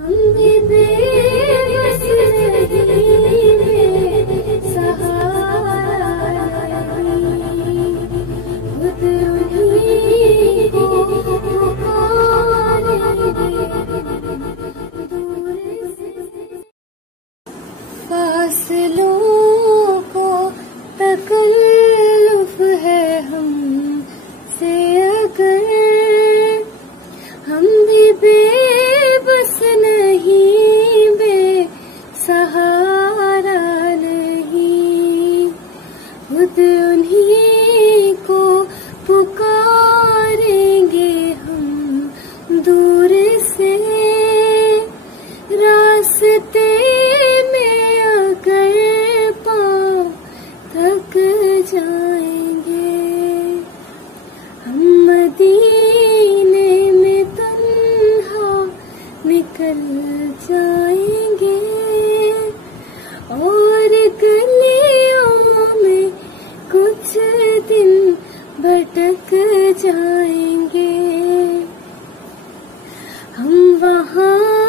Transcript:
हम भी बेबस नहीं, बेसहारा नहीं, खुद उन्हीं को पुकारेंगे दूर से। फासलों को तकल्लुफ है हमसे अगर, हम भी बेबस नहीं, बेसहारा नहीं, खुद उन्हीं को पुकारेंगे हम दूर से। रास्ते में अगर पाँव थक जाएंगे, हम मदीने में तन्हा निकल जाएंगे और गलियों में कुछ दिन भटक जाएंगे। हम वहाँ